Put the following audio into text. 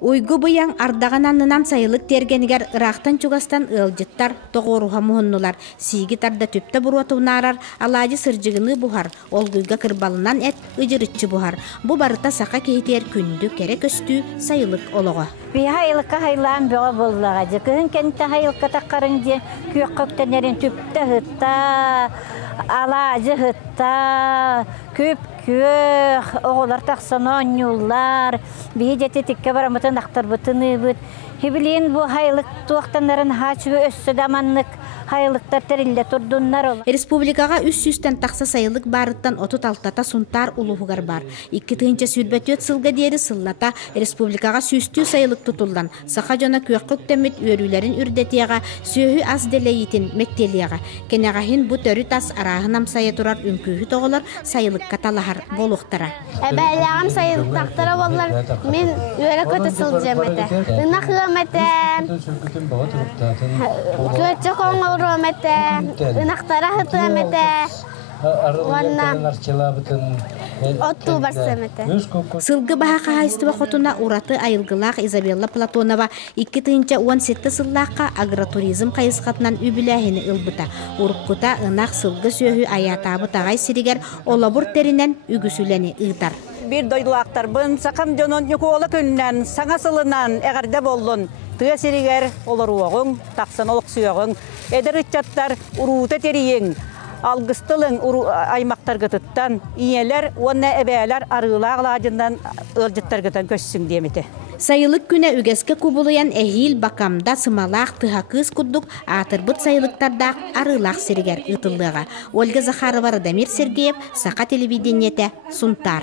Уйгу бұяң ардаған аннынан сайылық тергенігер ырақтан чугастан ылжыттар, тоғыруға мұхыннулар. Сиги тарда түпті бұруатуынарар, алады сыржығыны бұхар, олғыға кырбалынан әт ұжырытчы бұхар. Бұ барыта сақа кейтер күнді керек өстü сайылық олығы. Би хайылыққа хайлан бұға болуға жекін кенті хайылыққа таққарынды күйек көктенерін түпті ғытта, алады ғытта, көп оғылар тақсаны оңюлар, бейі жәте текке барамытын ақтар бұтыны бұт. Хебілейін бұл хайлық туақтанларын хачығы өссі даманлық хайлықтар тәрілі тұрдынлар ол. Республикаға үс үстен тақса сайылық барыттан 36-та сұнтар ұлығығар бар. 2-тігінші сүрбәтөт сылға дері сыллата республикаға сүстүү сайылық тұтылдан. Сақа жона көк көктемет өрілерін үрдетеға, сөйі аз делейетін мектелеға. Кенеғахин бұ төрі тас арағынам сайы тұрар үмкүйі тоғылар сайылық каталахар болуқтара. Әбәліғам сайылық тақтара болар, мен өрі көті сыл жемеді. Үнақығыметі, көтчі қоңы ұрыметі, үнақтара хытыметі, отту барсыметі. Сылғы бағақа хайстыва қотына ураты айылғылақ Изабелла Платонова 2-17 сыллаққа агротуризм қайысқатынан үбіләхіні ұлбыта. Урыққыта ынақ сылғы сөйі аятабы тағай сиригер олабұр терінен үгісілені ұйтар. Bir doydulaqtar bun sakam jonon yukola künnan sanga sılından eğerde bollun tüye siriger olur oğun taksan oluk suyoğun ederitçattar uruta teriyin algıstılın aymaktar gıtıttan iyeler ona ebeler arılar lacından ölcüttar gıtan köşsün diyemeti. Sayılık güne ügeske kubulayan ehil bakamda sımalaq tıhakız kudduk atırbıt sayılıktarda arılaq siriger ıtıllığa. Olga Zakharova, Radamir Sergeyev, Saqa televideniyete, Suntar.